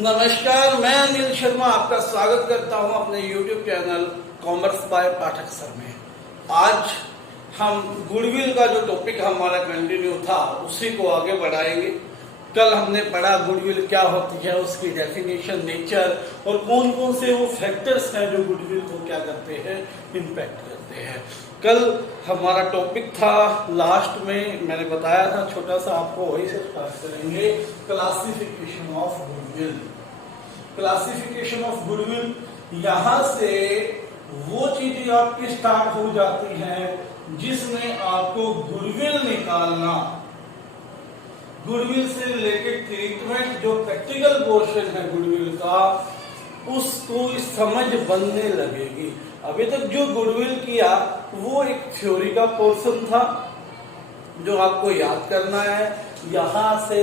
नमस्कार, मैं अनिल शर्मा आपका स्वागत करता हूं अपने YouTube channel commerce by Pathak sir में। आज हम गुडविल का जो टॉपिक हमारा कंटिन्यू था उसी को आगे बढ़ाएंगे। कल हमने पढ़ा गुडविल क्या होती है, उसकी डेफिनेशन, नेचर और कौन कौन से वो फैक्टर्स हैं जो गुडविल को क्या करते हैं, इम्पैक्ट करते हैं। कल हमारा टॉपिक था, लास्ट में मैंने बताया था छोटा सा, आपको वही से स्टार्ट करेंगे, classification of goodwill. Classification of goodwill, यहां से वो चीजें आपकी स्टार्ट हो जाती हैं जिसमें आपको गुडविल निकालना, गुडविल से रिलेटेड ट्रीटमेंट, जो प्रैक्टिकल पोर्शन है गुडविल का, उसको समझ बनने लगेगी। अभी तक जो गुडविल किया वो एक थ्योरी का पोर्शन था जो आपको याद करना है। यहां से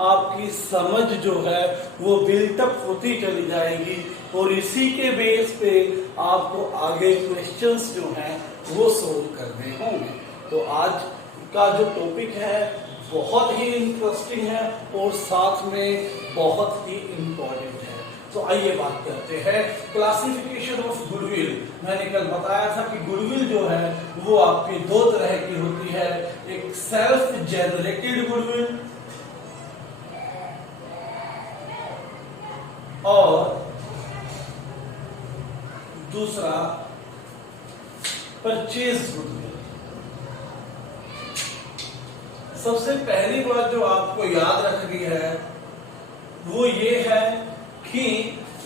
आपकी समझ जो है वो बिल्टअप होती चली जाएगी और इसी के बेस पे आपको आगे क्वेश्चंस जो हैं वो सोल्व करने होंगे। तो आज का जो टॉपिक है बहुत ही इंटरेस्टिंग है और साथ में बहुत ही इंपॉर्टेंट है। तो आइए बात करते हैं क्लासिफिकेशन ऑफ गुडविल। मैंने कल बताया था कि गुडविल जो है वो आपकी दो तरह की होती है, एक सेल्फ जनरेटेड गुडविल और दूसरा परचेज गुडविल। सबसे पहली बात जो आपको याद रखनी है वो ये है कि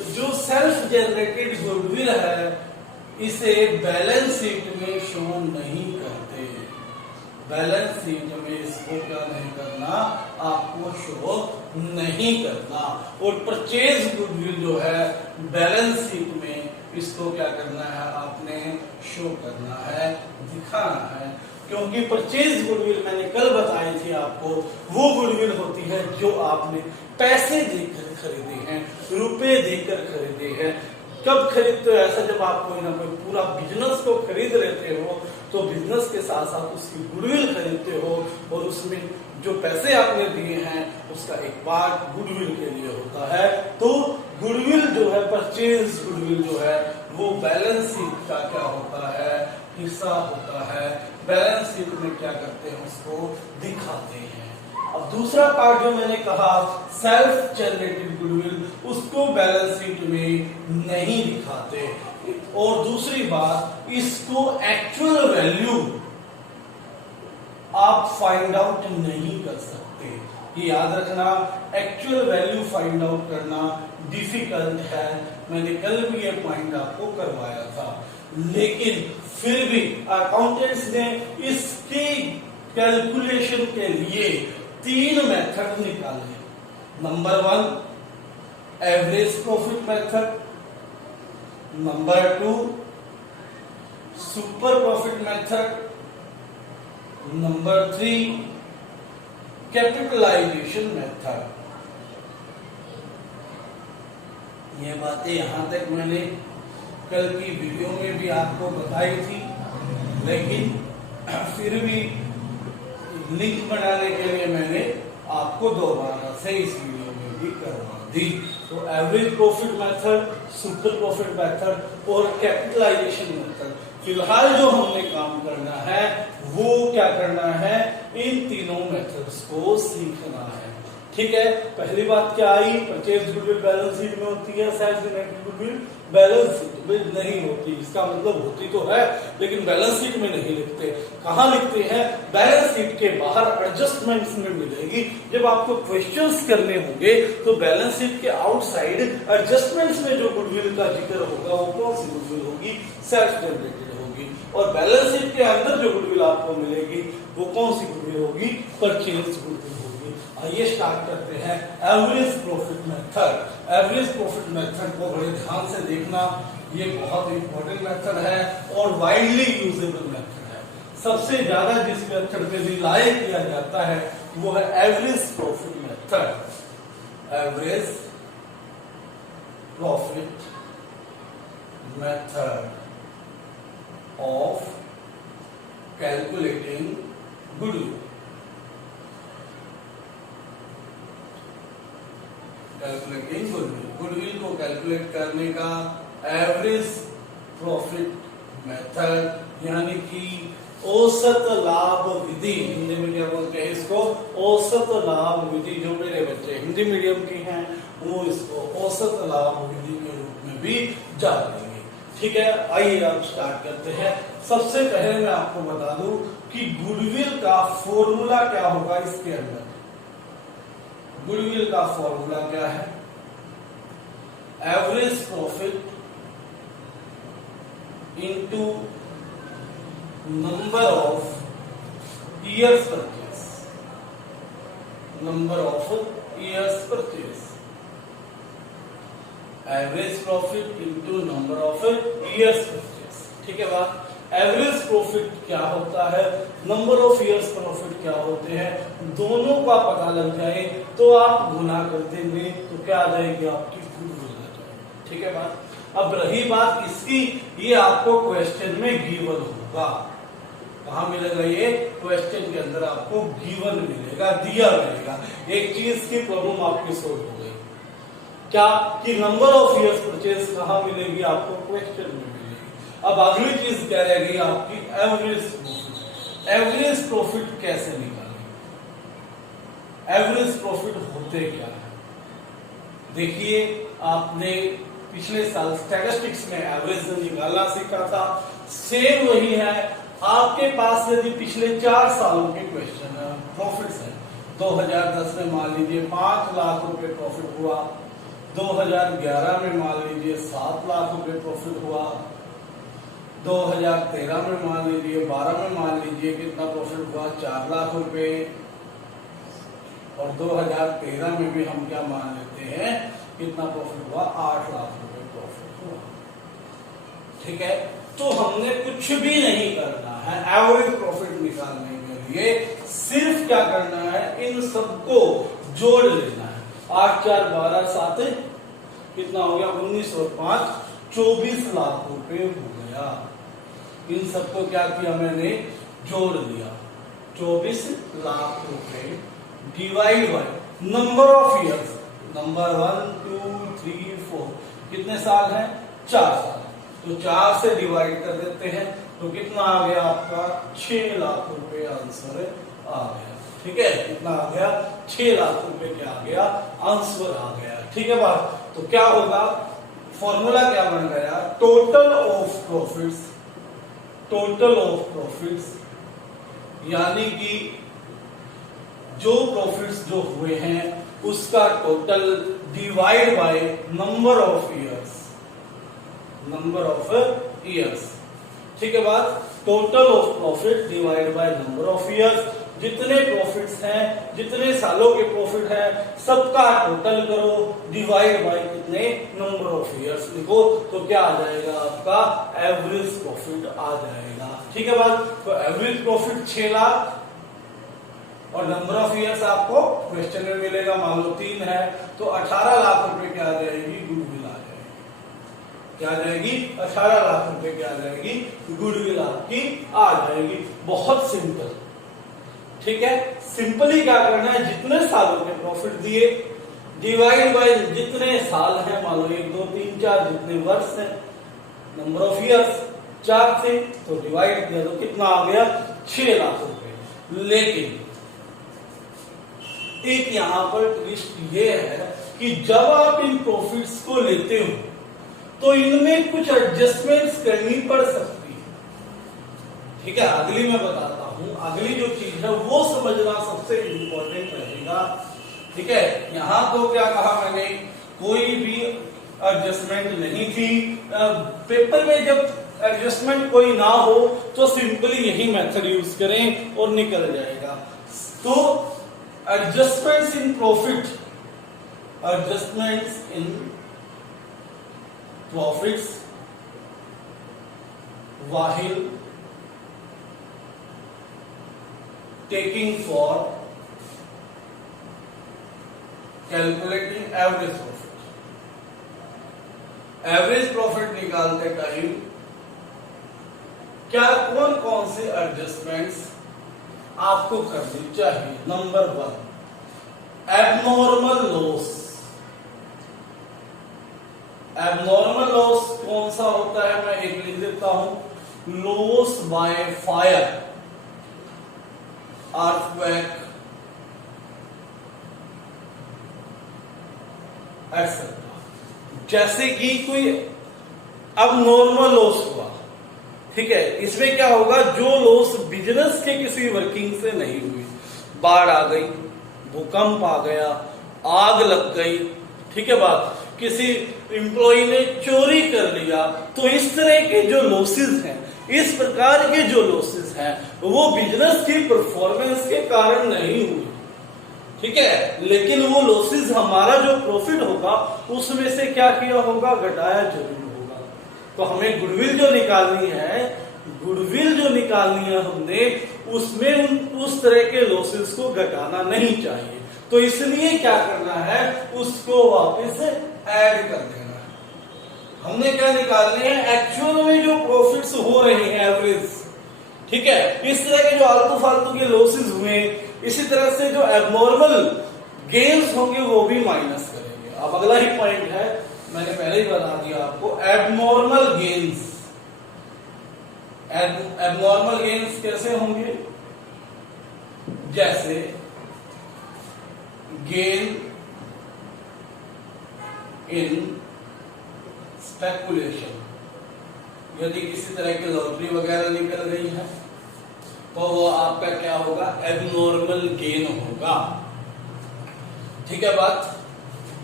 जो सेल्फ जनरेटेड गुडविल है इसे बैलेंस शीट में शो नहीं करते। बैलेंस शीट में इसको क्या नहीं करना, आपको शो नहीं करना। और परचेज गुडविल जो है बैलेंस शीट में इसको क्या करना है, आपने शो करना है, दिखाना है। क्योंकि परचेज गुडविल मैंने कल बताई थी आपको, वो गुडविल होती है जो आपने पैसे देकर खरीदे हैं, रुपए देकर खरीदे हैं। कब खरीदते हो ऐसा, जब आप कोई ना कोई पूरा बिजनेस को खरीद लेते हो तो बिजनेस के साथ साथ उसकी गुडविल खरीदते हो और उसमें जो पैसे आपने दिए हैं उसका एक पार्ट गुडविल के लिए होता है। तो गुडविल जो है, परचेज गुडविल जो है वो बैलेंस शीट का क्या होता है, हिस्सा होता है। बैलेंस शीट में क्या करते हैं, उसको दिखाते हैं। अब दूसरा पार्ट जो मैंने कहा सेल्फ जनरेटेड गुडविल, उसको बैलेंस शीट में नहीं दिखाते। और दूसरी बात, इसको एक्चुअल वैल्यू आप फाइंड आउट नहीं कर सकते। ये याद रखना, एक्चुअल वैल्यू फाइंड आउट करना डिफिकल्ट है। मैंने कल भी ये पॉइंट आपको करवाया था, लेकिन फिर भी अकाउंटेंट्स ने इसकी कैलकुलेशन के लिए 3 मेथड निकाले। Number 1 average profit method, number 2 super profit method, number 3 capitalisation method. ये बातें यहां तक मैंने कल की वीडियो में भी आपको बताई थी, लेकिन फिर भी लिंक बनाने के लिए मैंने आपको दोबारा से इस वीडियो में भी करवा दी। तो average profit method, super profit method और कैपिटलाइजेशन मेथड, फिलहाल जो हमने काम करना है वो क्या करना है, इन तीनों मेथड्स को सीखना है। ठीक है, पहली बात क्या आई, परचेज गुडविल बैलेंस शीट में होती है, self generated goodwill balance sheet में नहीं होती। इसका मतलब होती तो है लेकिन बैलेंस शीट में नहीं लिखते। कहां लिखते हैं, बैलेंस शीट के बाहर एडजस्टमेंट्स में मिलेगी। जब आपको क्वेश्चंस करने होंगे तो बैलेंस शीट के आउटसाइड एडजस्टमेंट्स में जो गुडविल का जिक्र होगा वो कौन सी गुडविल होगी, सेल्फ जनरेटेड होगी। और बैलेंस शीट के अंदर जो गुडविल आपको मिलेगी वो कौन सी गुडविल होगी, परचेज गुडविल होगी। आइए स्टार्ट करते हैं average profit method. Average profit method को बड़े ध्यान से देखना, ये बहुत इंपॉर्टेंट मेथड है और वाइडली यूजेबल मेथड है। सबसे ज्यादा जिस मेथड पे रिलाय किया जाता है वो है average profit method. Average profit method of calculating goodwill. Calculating goodwill. Goodwill को कैलकुलेट करने का एवरेज प्रॉफिट मेथड यानी कि औसत लाभ विधि, हिंदी में क्या बोलते हैं इसको, औसत लाभ विधि। जो मेरे बच्चे हिंदी मीडियम के हैं वो इसको औसत लाभ विधि के रूप में भी जान लेंगे। ठीक है, आइए अब स्टार्ट करते हैं। सबसे पहले मैं आपको बता दूं कि गुडविल का फॉर्मूला क्या होगा। इसके अंदर गुडविल का फॉर्मूला क्या है, average profit into number of years purchase, number of years purchase, average profit into number of years purchase. ठीक है बात, एवरेज प्रॉफिट क्या होता है, नंबर ऑफ ईयर्स प्रॉफिट क्या होते हैं, दोनों का पता लग जाए तो आप गुना कर देंगे तो क्या आ जाएगी आपकी गुडविल आ जाएगी। ठीक है बात। अब रही बात इसकी, ये आपको क्वेश्चन में गिवन होगा। कहाँ मिलेगा ये, क्वेश्चन के अंदर आपको गिवन मिलेगा, दिया मिलेगा। एक चीज की प्रॉब्लम आपकी सोल्व हो गई क्या, कि नंबर ऑफ ईयर्स परचेज कहाँ मिलेगी आपको, क्वेश्चन में मिलेगी। अब अगली चीज क्या रहेगी आपकी, एवरेज प्रॉफिट। एवरेज प्रॉफिट कैसे निकालेंगे, एवरेज प्रॉफिट होते क्या है। देखिए आपने पिछले साल स्टैटिस्टिक्स में एवरेज निकालना सीखा था, सेम वही है। आपके पास यदि पिछले 4 सालों के क्वेश्चन प्रॉफिट्स है, 2010 में मान लीजिए 5 लाख रुपए प्रॉफिट हुआ, 2011 में मान लीजिए 7 लाख रुपए प्रॉफिट हुआ, 2013 में मान लीजिए 12 में मान लीजिए कितना प्रॉफिट हुआ, 4 लाख रुपए, और 2013 में भी हम क्या मान लेते हैं, कितना प्रॉफिट हुआ, 8 लाख रुपए प्रॉफिट हुआ। ठीक है, तो हमने कुछ भी नहीं करना है एवरेज प्रॉफिट निकालने के लिए, सिर्फ क्या करना है, इन सबको जोड़ लेना है। 8 4 12 7 कितना हो गया, 19 और 5 24 लाख रुपए हो गया। इन सबको क्या किया मैंने, जोड़ दिया, 24 लाख रुपए divide by number of years, number 1 2 3 4, कितने साल हैं, 4 साल, तो 4 से डिवाइड कर देते हैं तो कितना आ गया आपका, 6 लाख रुपए आंसर आ गया। ठीक है, कितना आ गया, 6 लाख रुपए क्या आ गया, आंसर आ गया। ठीक है बात, तो क्या होगा, फॉर्मूला क्या बन गया, total of profits, total of profits यानी कि जो प्रॉफिट्स जो हुए हैं उसका total divide by number of years, number of years. ठीक है बात, total of profit divide by number of years. जितने प्रॉफिट्स हैं, जितने सालों के प्रॉफिट है, सबका टोटल करो, डिवाइड बाय कितने, नंबर ऑफ ईयर्स लिखो, तो क्या आ जाएगा आपका, एवरेज प्रॉफिट आ जाएगा। ठीक है बात, तो एवरेज प्रॉफिट 6 लाख और नंबर ऑफ ईयर्स आपको क्वेश्चन में मिलेगा, मान लो 3 है, तो 18 लाख रुपए क्या आ जाएगी, गुडविल आ जाएगी। क्या आ जाएगी, 18 लाख रुपए क्या आ जाएगी, गुडविल आपकी आ जाएगी। बहुत सिंपल। ठीक है, सिंपली क्या करना है, जितने सालों के प्रॉफिट दिए डिवाइड बाय जितने साल हैं, मान लो 1 2 3 4 जितने वर्ष हैं, नंबर ऑफ ईयर्स 4 थे तो डिवाइड किया तो कितना आ गया, 6 लाख रुपए। लेकिन एक यहां पर ट्विस्ट ये है कि जब आप इन प्रॉफिट्स को लेते हो तो इनमें कुछ एडजस्टमेंट्स करनी पड़ सकती है। ठीक है, अगली मैं बताता हूं, अगली जो चीज है वो समझना सबसे इंपॉर्टेंट रहेगा। ठीक है, यहां तो क्या कहा मैंने, कोई भी एडजस्टमेंट नहीं थी। पेपर में जब एडजस्टमेंट कोई ना हो तो सिंपली यही मेथड यूज करें और निकल जाएगा। तो adjustments in profit, adjustments in profits while taking for calculating average profit। Average profit निकालते टाइम क्या कौन कौन से एडजस्टमेंट्स आपको करनी चाहिए। Number 1, abnormal loss, abnormal loss कौन सा होता है, मैं एक लिख देता हूं, loss by fire, earthquake etcetera. जैसे कि कोई अब नॉर्मल लॉस हुआ, ठीक है, इसमें क्या होगा, जो लॉस बिजनेस के किसी वर्किंग से नहीं हुई, बाढ़ आ गई, भूकंप आ गया, आग लग गई, ठीक है बात, किसी एम्प्लॉय ने चोरी कर लिया, तो इस तरह के जो लॉसेस हैं, इस प्रकार के जो लॉसेस हैं, वो बिजनेस की परफॉर्मेंस के कारण नहीं हुई, ठीक है, लेकिन वो लॉसेस हमारा जो प्रॉफिट होगा उसमें से क्या किया होगा, घटाया जरूर होगा। तो हमें गुडविल जो निकालनी है, गुडविल जो निकालनी है हमने, उसमें उस तरह के लॉसेस को घटाना नहीं चाहिए। तो इसलिए क्या करना है, उसको वापस ऐड कर देना है। हमने क्या निकालने हैं, एक्चुअल में जो प्रॉफिट्स हो रहे हैं एवरेज, ठीक है, इस तरह के जो आलतू फालतू के लॉसेस हुए, इसी तरह से जो एबनॉर्मल गेन्स होंगे वो भी माइनस करेंगे। अब अगला ही पॉइंट है, मैंने पहले ही बता दिया आपको, एबनॉर्मल गेन्स। एबनॉर्मल गेन्स कैसे होंगे, जैसे गेन इन स्पेकुलेशन, यदि किसी तरह की लॉटरी वगैरह निकल गई है तो वो आपका क्या होगा, एबनॉर्मल गेन होगा, ठीक है बात,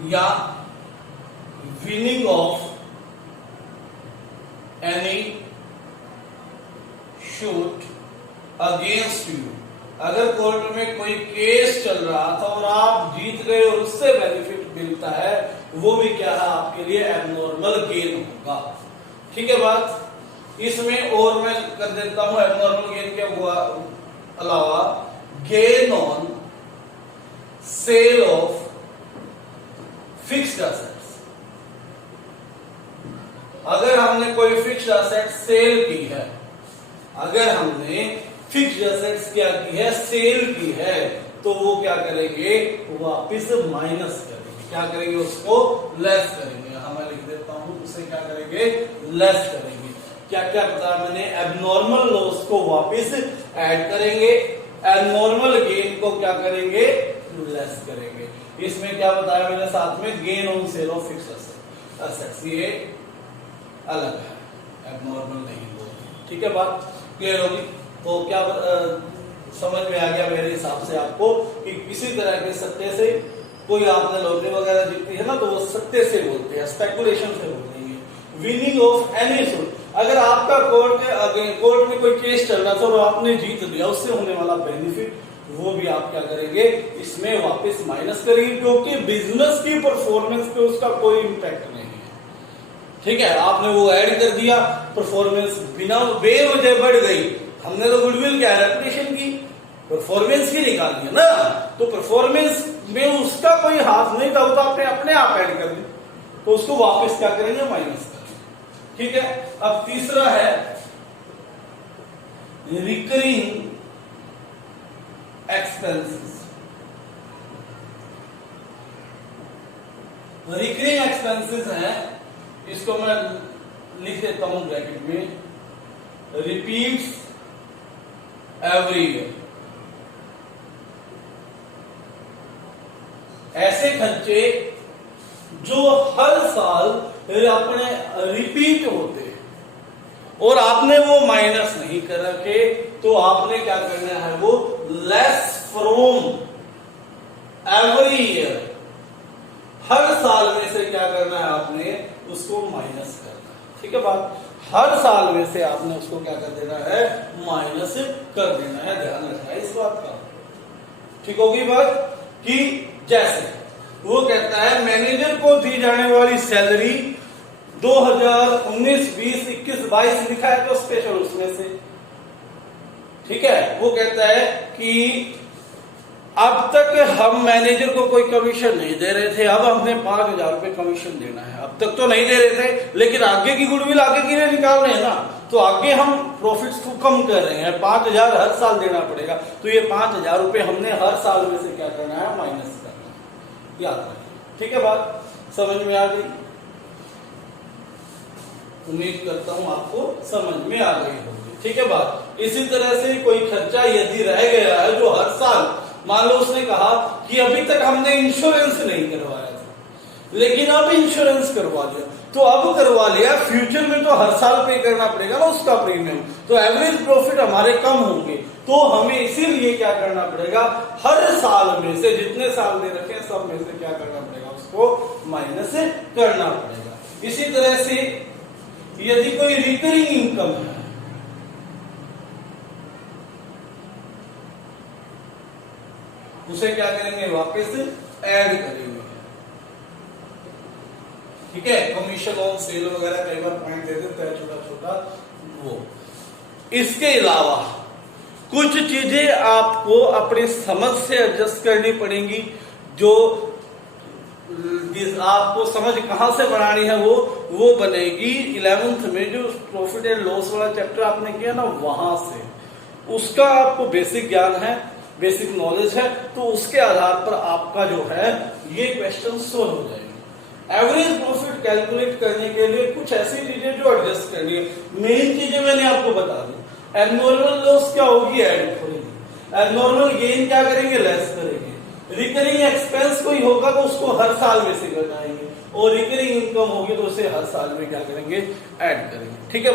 या winning of any shoot against you. अगर कोर्ट में कोई केस चल रहा था और आप जीत गए और उससे बेनिफिट मिलता है, वो भी क्या है, आपके लिए एबनॉर्मल गेन होगा, ठीक है बात। इसमें और मैं कर देता हूं, एबनॉर्मल गेन के अलावा gain on sale of fixed assets. अगर हमने कोई फिक्स्ड एसेट सेल की है, अगर हमने फिक्स्ड एसेट्स क्या की है, सेल की है, तो वो क्या करेंगे, वापस माइनस करेंगे, क्या करेंगे, उसको लेस करेंगे। हम लिख देता हूं, उसे क्या करेंगे, लेस करेंगे। क्या क्या बताया मैंने, एबनॉर्मल लॉस को वापस ऐड करेंगे, एबनॉर्मल गेन को क्या करेंगे, लेस करेंगे। इसमें क्या बताया मैंने साथ में, gain on sale of fixed assets, ये अलग है, एबनॉर्मल नहीं बोलते, ठीक है बात क्लियर होगी। तो क्या समझ में आ गया मेरे हिसाब से आपको, कि किसी तरह के सट्टे से कोई आपने लॉटरी वगैरह जीती है ना, तो वो सट्टे से बोलते हैं, स्पेकुलेशन से बोलते हैं। विनिंग ऑफ एनी सूट, अगर आपका कोर्ट में कोई केस चल रहा था और आपने जीत लिया, उससे होने वाला बेनिफिट, वो भी आप क्या करेंगे, इसमें वापस माइनस करेंगे, क्योंकि बिजनेस की परफॉर्मेंस पे उसका कोई इंपैक्ट नहीं है, ठीक है। आपने वो ऐड कर दिया, परफॉर्मेंस बिना बेवजह बढ़ गई, हमने तो गुडविल क्या है, रेपुटेशन की, परफॉर्मेंस की निकालनी है ना, तो परफॉर्मेंस में उसका कोई हाथ नहीं था, वो तो आपने अपने आप ऐड कर दी, तो उसको वापस क्या करेंगे, माइनस करेंगे, ठीक है। अब तीसरा है रिकरिंग एक्सपेंसेस। रिकरिंग एक्सपेंसेस है, इसको मैं लिख देता हूं ब्रैकेट में, रिपीट्स एवरी ईयर। ऐसे खर्चे जो हर साल अपने रिपीट होते हैं और आपने वो माइनस नहीं कर रखे, तो आपने क्या करना है, वो लेस फ्रॉम एवरी ईयर, हर साल में से क्या करना है, आपने उसको माइनस करना है, ठीक है बात। हर साल में से आपने उसको क्या कर देना है, माइनस कर देना है, ध्यान रखना है इस बात का, ठीक होगी बात। कि जैसे वो कहता है, मैनेजर को दी जाने वाली सैलरी 2019, 20, 21, 22 लिखा है तो स्पेशल उसमें से, ठीक है। वो कहता है कि अब तक हम मैनेजर को कोई कमीशन नहीं दे रहे थे, अब हमने 5,000 रुपए कमीशन देना है। अब तक तो नहीं दे रहे थे, लेकिन आगे की गुडविल आगे की लिए निकाल रहे हैं ना, तो आगे हम प्रॉफिट्स को कम कर रहे हैं, 5,000 हर साल देना पड़ेगा, तो ये 5,000 रुपए हमने हर साल में से क्या करना है, माइनस करना है, याद रखिए, ठीक है बात समझ में आ गई। उम्मीद करता हूं आपको समझ में आ गई होगी। ठीक है बात। इसी तरह से कोई खर्चा यदि रह गया है जो हर साल, मान लो उसने कहा कि अभी तक हमने इंश्योरेंस नहीं करवाया था, लेकिन अब इंश्योरेंस करवा लिया, तो अब करवा लिया, फ्यूचर में तो हर साल पे करना पड़ेगा ना उसका प्रीमियम, तो एवरेज प्रॉफिट हमारे कम होंगे, तो हमें इसीलिए क्या करना पड़ेगा, हर साल में से जितने साल दे रखे हैं सब में से क्या करना पड़ेगा, उसको माइनस करना पड़ेगा। इसी तरह से यदि कोई रिकरिंग इनकम है, उसे क्या करेंगे, वापस ऐड करेंगे। ठीक है, कमीशन ऑन सेल वगैरह कई बार पॉइंट दे देते हैं छोटा छोटा वो। इसके अलावा कुछ चीजें आपको अपनी समझ से एडजस्ट करनी पड़ेंगी, जो आपको समझ कहां से बनानी है वो बनेगी 11th में जो प्रॉफिट एंड लॉस वाला चैप्टर आपने किया ना, वहां से उसका आपको बेसिक ज्ञान है, बेसिक नॉलेज है, तो उसके आधार पर आपका जो है ये क्वेश्चन सोल्व हो जाएगा। एवरेज प्रॉफिट कैलकुलेट करने के लिए कुछ ऐसी चीजें जो एडजस्ट करनी है, मेन चीजें मैंने आपको बता दी। एबनॉर्मल लॉस क्या होगी, ऐड करेंगे। एबनॉर्मल गेन क्या करेंगे, लेस करेंगे। रिकरिंग एक्सपेंस कोई होगा तो उसको हर साल में से घटाएंगे, और रिकरिंग इनकम होगी तो उसे हर साल में क्या करेंगे, ऐड करेंगे। ठीक है।